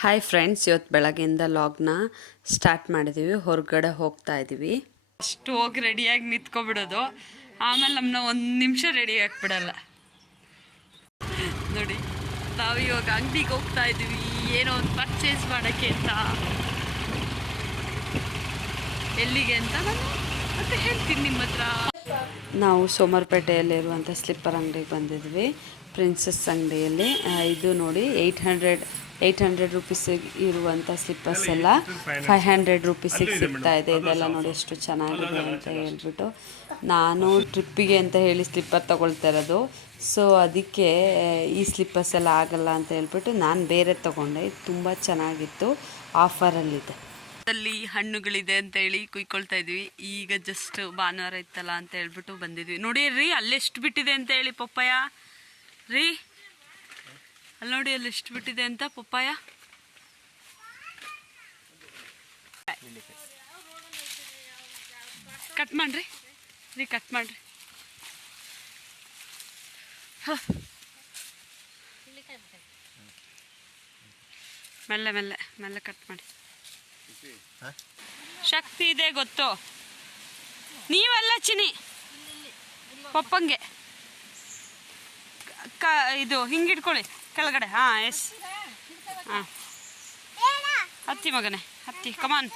Hi friends ಇವತ್ತು ಬೆಳಗ್ಗೆಯಿಂದ ಲಾಗ್ನ start ಮಾಡಿದ್ದೀವಿ ಹೊರಗಡೆ ಹೋಗ್ತಾ ಇದ್ದೀವಿ ಅಷ್ಟು ಹೋಗಿ ರೆಡಿಯಾಗಿ ನಿಂತ್ಕೊಬಿಡೋದು. ಆಮೇಲೆ ನಮ್ಮನ್ನ ಒಂದು ನಿಮಿಷ ರೆಡಿ ಆಗ್ಬಿಡಲ್ಲ. ನೋಡಿ ನಾವು ಇವಾಗ ಅಂಗಡಿಗೆ ಹೋಗ್ತಾ ಇದ್ದೀವಿ ಏನೋ ಒಂದು ಪರ್ಚೇಸ್ ಮಾಡೋಕ್ಕೆ ಅಂತ. ಎಲ್ಲಿಗೆ ಅಂತ ನಾನು ಮತ್ತೆ ಹೇಳ್ತೀನಿ ನಿಮ್ಮ ಹತ್ರ. ನಾವು ಸೋಮವಾರಪೇಟೆಯಲ್ಲಿರುವಂಥ ಸ್ಲಿಪ್ಪರ್ ಅಂಗಡಿಗೆ ಬಂದಿದ್ವಿ. ಪ್ರಿನ್ಸಸ್ ಅಂಗಡಿಯಲ್ಲಿ. ಇದು ನೋಡಿ ಏಯ್ಟ್ ಹಂಡ್ರೆಡ್ ಏಯ್ಟ್ ಹಂಡ್ರೆಡ್ ರುಪೀಸಿಗೆ ಇರುವಂಥ ಸ್ಲಿಪ್ಪರ್ಸ್ ಎಲ್ಲ. ಫೈವ್ ಹಂಡ್ರೆಡ್ ರುಪೀಸಿಗೆ ಸಿಗ್ತಾ ಇದೆ. ಇದೆಲ್ಲ ನೋಡಿ ಎಷ್ಟು ಚೆನ್ನಾಗಿದೆ ಅಂತ ಹೇಳ್ಬಿಟ್ಟು ನಾನು ಟ್ರಿಪ್ಪಿಗೆ ಅಂತ ಹೇಳಿ ಸ್ಲಿಪ್ಪರ್ ತೊಗೊಳ್ತಾ ಇರೋದು. ಸೊ ಅದಕ್ಕೆ ಈ ಸ್ಲಿಪ್ಪರ್ಸ್ ಎಲ್ಲ ಆಗಲ್ಲ ಅಂತ ಹೇಳ್ಬಿಟ್ಟು ನಾನು ಬೇರೆ ತೊಗೊಂಡೆ. ತುಂಬ ಚೆನ್ನಾಗಿತ್ತು. ಆಫರಲ್ಲಿದೆ ಅಲ್ಲಿ ಹಣ್ಣುಗಳಿದೆ ಅಂತ ಹೇಳಿ ಕುಯ್ಕೊಳ್ತಾ ಇದ್ವಿ. ಈಗ ಜಸ್ಟ್ ಭಾನುವಾರ ಇತ್ತಲ್ಲ ಅಂತ ಹೇಳ್ಬಿಟ್ಟು ಬಂದಿದ್ವಿ. ನೋಡಿ ರೀ, ಅಲ್ಲೆಷ್ಟು ಬಿಟ್ಟಿದೆ ಅಂತ ಹೇಳಿ ಪಪ್ಪಾಯ. ರೀ ಅಲ್ಲಿ ನೋಡಿ ಅಲ್ಲಿ ಎಷ್ಟು ಬಿಟ್ಟಿದೆ ಅಂತ ಪಪ್ಪಾಯ? ಕಟ್ ಮಾಡ್ರಿ. ರೀ ಕಟ್ ಮಾಡ್ರಿ. ಮೆಲ್ಲೆ ಮೆಲ್ಲೆ ಮೆಲ್ಲೆ ಕಟ್ ಮಾಡಿ. ಶಕ್ತಿ ಇದೆ ಗೊತ್ತು. ನೀವೆಲ್ಲ ಚಿನಿ ಪಪ್ಪಂಗೆ. ಕ ಇದು ಹಿಂಗಿಡ್ಕೊಳ್ಳಿ. ಕೆಳಗಡೆ. ಹಾಂ ಎಸ್. ಹಾಂ. ಹತ್ತಿ ಮಗನೇ ಹತ್ತಿ. ಕಮಾನ್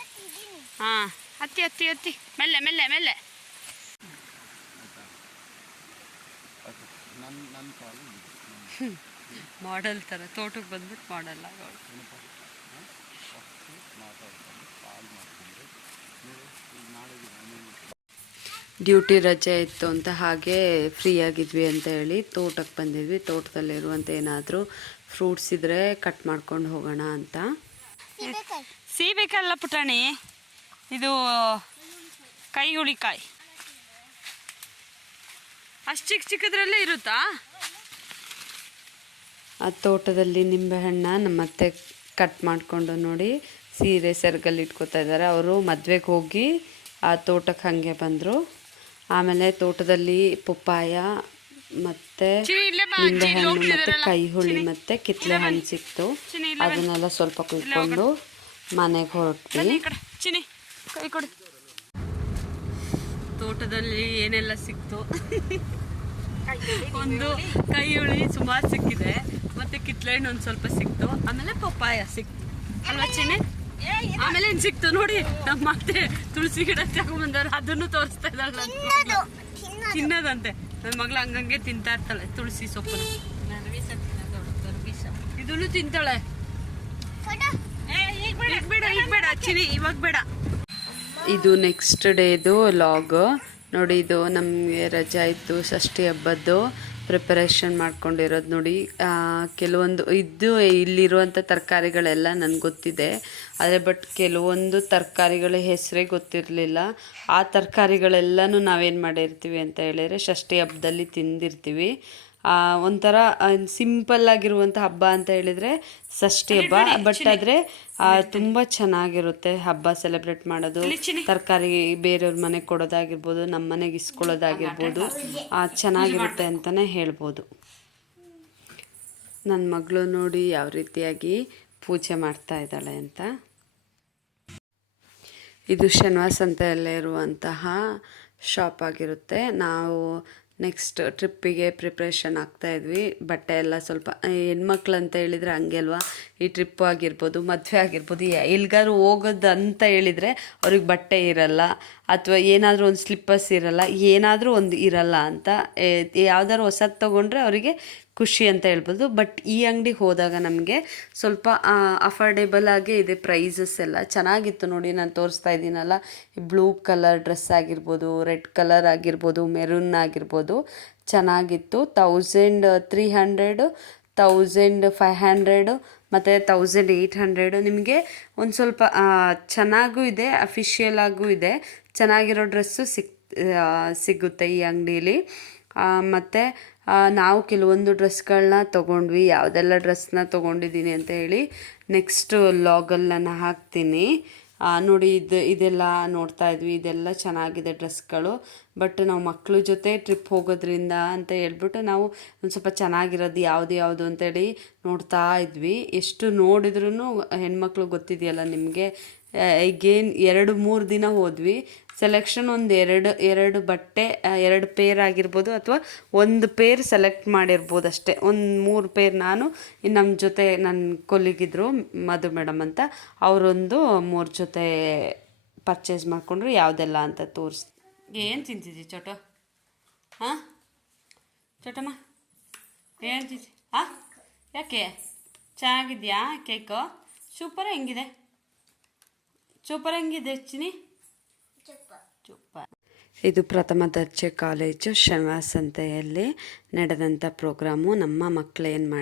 ಹಾಂ. ಹತ್ತಿ ಹತ್ತಿ ಹತ್ತಿ. ಮೆಲ್ಲೆ ಮೆಲ್ಲೆ ಮೆಲ್ಲೆ. ಮಾಡಲ್ ಥರ ತೋಟಕ್ಕೆ ಬಂದ್ಬಿಟ್ಟು ಮಾಡಲ್ಲ ಡ್ಯೂಟಿ ರಜೆ ಇತ್ತು ಅಂತ ಹಾಗೆ ಫ್ರೀ ಆಗಿದ್ವಿ ಅಂತ ಹೇಳಿ ತೋಟಕ್ಕೆ ಬಂದಿದ್ವಿ. ತೋಟದಲ್ಲಿರುವಂಥ ಏನಾದರೂ ಫ್ರೂಟ್ಸ್ ಇದ್ದರೆ ಕಟ್ ಮಾಡ್ಕೊಂಡು ಹೋಗೋಣ ಅಂತ. ಸೀಬೇಕಲ್ಲ ಪುಟಾಣಿ? ಇದು ಕೈ ಹುಳಿಕಾಯಿ ಅಷ್ಟು ಚಿಕ್ಕ ಚಿಕ್ಕದ್ರಲ್ಲೇ ಇರುತ್ತಾ? ಆ ತೋಟದಲ್ಲಿ ನಿಂಬೆಹಣ್ಣ ನಮ್ಮ ಅತ್ತೆ ಕಟ್ ಮಾಡಿಕೊಂಡು ನೋಡಿ ಸೀರೆ ಸೆರಗಲ್ಲಿ ಇಟ್ಕೋತಾ ಇದ್ದಾರೆ. ಅವರು ಮದುವೆಗೆ ಹೋಗಿ ಆ ತೋಟಕ್ಕೆ ಹಾಗೆ ಬಂದರು. ಆಮೇಲೆ ತೋಟದಲ್ಲಿ ಪಪ್ಪಾಯ ಮತ್ತು ನಿಂಬೆ ಹಣ್ಣು ಮತ್ತೆ ಅಜ್ಜಿ, ಇಲ್ಲಿ ನಿಂಬೆಹಣ್ಣು ಮತ್ತು ಹೋಗ್ತಿದಾರಲ್ಲ. ಕೈ ಹುಳಿ ಮತ್ತು ಕಿತ್ಲೆ ಹಣ್ಣು ಸಿಕ್ತು. ಅದನ್ನೆಲ್ಲ ಸ್ವಲ್ಪ ಕುಯ್ಕೊಂಡು ಮನೆಗೆ ಹೊರಟ್ವಿ. ತೋಟದಲ್ಲಿ ಏನೆಲ್ಲ ಸಿಕ್ತು? ಒಂದು ಕೈ ಹುಳಿ ಸುಮಾರು ಸಿಕ್ಕಿದೆ. ಮತ್ತೆ ಕಿತ್ಲೆ ಹಣ್ಣು ಒಂದು ಸ್ವಲ್ಪ ಸಿಕ್ತು. ಆಮೇಲೆ ಪಪ್ಪಾಯ ಸಿಕ್ತು. ಅಲ್ವಾ ಚಿನಿ? ಆಮೇಲೆ ಏನ್ ಸಿಕ್ತು ನೋಡಿ ನಮ್ಮ ಮತ್ತೆ ತುಳಸಿ ಗಿಡ ತಗೊಂಡ್ಬಂದವ್ರು ಅದನ್ನು ತೋರಿಸ್ತಾ ಇದ್ದಾಳೆ ತಿನ್ನೋದಂತೆ. ನನ್ನ ಮಗಳು ಹಂಗಂಗೆ ತಿಂತಾ ಇರ್ತಾಳೆ ತುಳಸಿ ಸೊಪ್ಪು ಇದನ್ನು ತಿಂತಾಳೆ. ಈಗ ಬೇಡ ಈಗ ಬೇಡ ಚಿನಿ ಇವಾಗ ಬೇಡ. ಇದು ನೆಕ್ಸ್ಟ್ ಡೇದು ಲಾಗ್ ನೋಡಿ ಇದು ನಮಗೆ ರಜಾ ಇತ್ತು ಷಷ್ಠಿ ಹಬ್ಬದ್ದು. ಪ್ರಿಪರೇಷನ್ ಮಾಡ್ಕೊಂಡಿರೋದು ನೋಡಿ. ಕೆಲವೊಂದು ಇದು ಇಲ್ಲಿರುವಂಥ ತರಕಾರಿಗಳೆಲ್ಲ ನನಗೆ ಗೊತ್ತಿದೆ. ಆದರೆ ಬಟ್ ಕೆಲವೊಂದು ತರಕಾರಿಗಳ ಹೆಸರೇ ಗೊತ್ತಿರಲಿಲ್ಲ. ಆ ತರಕಾರಿಗಳೆಲ್ಲನೂ ನಾವೇನು ಮಾಡಿರ್ತೀವಿ ಅಂತ ಹೇಳಿದರೆ ಷಷ್ಠಿ ಹಬ್ಬದಲ್ಲಿ ತಿಂದಿರ್ತೀವಿ. ಒಂಥರ ಸಿಂಪಲ್ ಆಗಿರುವಂಥ ಹಬ್ಬ ಅಂತ ಹೇಳಿದರೆ ಷಷ್ಠಿ ಹಬ್ಬ. ಬಟ್ ಆದರೆ ತುಂಬ ಚೆನ್ನಾಗಿರುತ್ತೆ ಹಬ್ಬ ಸೆಲೆಬ್ರೇಟ್ ಮಾಡೋದು. ತರಕಾರಿ ಬೇರೆಯವ್ರ ಮನೆಗೆ ಕೊಡೋದಾಗಿರ್ಬೋದು ನಮ್ಮ ಮನೆಗೆ ಇಸ್ಕೊಳ್ಳೋದಾಗಿರ್ಬೋದು. ಆ, ಚೆನ್ನಾಗಿರುತ್ತೆ ಅಂತಲೇ ಹೇಳ್ಬೋದು. ನನ್ನ ಮಗಳು ನೋಡಿ ಯಾವ ರೀತಿಯಾಗಿ ಪೂಜೆ ಮಾಡ್ತಾ ಇದ್ದಾಳೆ ಅಂತ. ಇದು ಶನಿವಾರ ಸಂತೆಯಲ್ಲೇ ಇರುವಂತಹ ಶಾಪ್ ಆಗಿರುತ್ತೆ. ನಾವು ನೆಕ್ಸ್ಟ್ ಟ್ರಿಪ್ಪಿಗೆ ಪ್ರಿಪ್ರೇಷನ್ ಆಗ್ತಾಯಿದ್ವಿ ಬಟ್ಟೆ ಎಲ್ಲ ಸ್ವಲ್ಪ ಹೆಣ್ಮಕ್ಳು ಅಂತ ಹೇಳಿದರೆ ಹಂಗೆ ಅಲ್ವಾ? ಈ ಟ್ರಿಪ್ ಆಗಿರ್ಬೋದು, ಮದುವೆ ಆಗಿರ್ಬೋದು ಎಲ್ಲಿಗಾದ್ರೂ ಹೋಗೋದು ಅಂತ ಹೇಳಿದರೆ ಅವ್ರಿಗೆ ಬಟ್ಟೆ ಇರಲ್ಲ. ಅಥವಾ ಏನಾದರೂ ಒಂದು ಸ್ಲಿಪ್ಪರ್ಸ್ ಇರಲ್ಲ, ಏನಾದರೂ ಒಂದು ಇರಲ್ಲ ಅಂತ ಯಾವ್ದಾದ್ರು ಹೊಸದು ತೊಗೊಂಡ್ರೆ ಅವರಿಗೆ ಖುಷಿ ಅಂತ ಹೇಳ್ಬೋದು. ಬಟ್ ಈ ಅಂಗಡಿಗೆ ಹೋದಾಗ ನಮಗೆ ಸ್ವಲ್ಪ ಅಫರ್ಡೇಬಲ್ ಆಗೇ ಇದೆ ಪ್ರೈಸಸ್ ಎಲ್ಲ. ಚೆನ್ನಾಗಿತ್ತು ನೋಡಿ, ನಾನು ತೋರಿಸ್ತಾ ಇದ್ದೀನಲ್ಲ. ಬ್ಲೂ ಕಲರ್ ಡ್ರೆಸ್ ಆಗಿರ್ಬೋದು ರೆಡ್ ಕಲರ್ ಆಗಿರ್ಬೋದು ಮೆರೂನ್ ಆಗಿರ್ಬೋದು. ಚೆನ್ನಾಗಿತ್ತು. Thousand three hundred thousand five hundred ಮತ್ತು ತೌಸಂಡ್ ಏಯ್ಟ್ ಹಂಡ್ರೆಡು ನಿಮಗೆ ಒಂದು ಸ್ವಲ್ಪ ಚೆನ್ನಾಗೂ ಇದೆ ಅಫಿಷಿಯಲ್ ಆಗೂ ಇದೆ. ಚೆನ್ನಾಗಿರೋ ಡ್ರೆಸ್ಸು ಸಿಕ್ ಸಿಗುತ್ತೆ ಈ ಅಂಗಡೀಲಿ. ಮತ್ತು ನಾವು ಕೆಲವೊಂದು ಡ್ರೆಸ್ಗಳನ್ನ ತೊಗೊಂಡ್ವಿ, ಯಾವುದೆಲ್ಲ ಡ್ರೆಸ್ನ ತೊಗೊಂಡಿದ್ದೀನಿ ಅಂತ ಹೇಳಿ ನೆಕ್ಸ್ಟ್ ಲಾಗಲ್ಲಿ ನಾನು ಹಾಕ್ತೀನಿ. ನೋಡಿ ಇದು, ಇದೆಲ್ಲ ನೋಡ್ತಾ ಇದ್ವಿ, ಇದೆಲ್ಲ ಚೆನ್ನಾಗಿದೆ ಡ್ರೆಸ್ಗಳು. ಬಟ್ ನಾವು ಮಕ್ಕಳ ಜೊತೆ ಟ್ರಿಪ್ ಹೋಗೋದ್ರಿಂದ ಅಂತ ಹೇಳ್ಬಿಟ್ಟು ನಾವು ಒಂದು ಸ್ವಲ್ಪ ಚೆನ್ನಾಗಿರೋದು ಯಾವುದು ಯಾವುದು ಅಂತೇಳಿ ನೋಡ್ತಾ ಇದ್ವಿ. ಎಷ್ಟು ನೋಡಿದ್ರೂ ಹೆಣ್ಮಕ್ಳು ಗೊತ್ತಿದೆಯಲ್ಲ ನಿಮಗೆ. ಈಗೇನು ಎರಡು ಮೂರು ದಿನ ಹೋದ್ವಿ. ಸೆಲೆಕ್ಷನ್ ಒಂದು ಎರಡು ಎರಡು ಬಟ್ಟೆ ಎರಡು ಪೇರ್ ಆಗಿರ್ಬೋದು ಅಥವಾ ಒಂದು ಪೇರ್ ಸೆಲೆಕ್ಟ್ ಮಾಡಿರ್ಬೋದು ಅಷ್ಟೇ. ಒಂದು ಮೂರು ಪೇರ್ ನಾನು ನಮ್ಮ ಜೊತೆ ನನ್ನ ಕೊಲ್ಲಿಗಿದ್ರು ಮಧು ಮೇಡಮ್ ಅಂತ, ಅವರೊಂದು ಮೂರು ಜೊತೆ ಪರ್ಚೇಸ್ ಮಾಡಿಕೊಂಡ್ರು, ಯಾವುದೆಲ್ಲ ಅಂತ ತೋರಿಸ್. ಏನು ತಿಂತಿದ್ದಿ ಚೊಟ? ಹಾಂ? ಚೋಟಮ್ಮ? ಏನು ತಿಂತಿ ಹಾಂ? ಯಾಕೆ? ಚೆನ್ನಾಗಿದೆಯಾ ಕೇಕು? ಸೂಪರ್ ಹೆಂಗಿದೆ? ಸೂಪರ್ ಹೆಂಗಿದೆ ಚಿನಿ ಇದು ಪ್ರಥಮ ದರ್ಜೆ ಕಾಲೇಜು ಶನಿವಾರ ಸಂತೆಯಲ್ಲಿ ನಡೆದಂಥ ಪ್ರೋಗ್ರಾಮು. ನಮ್ಮ ಮಕ್ಕಳು ಏನು ಮಾಡಿ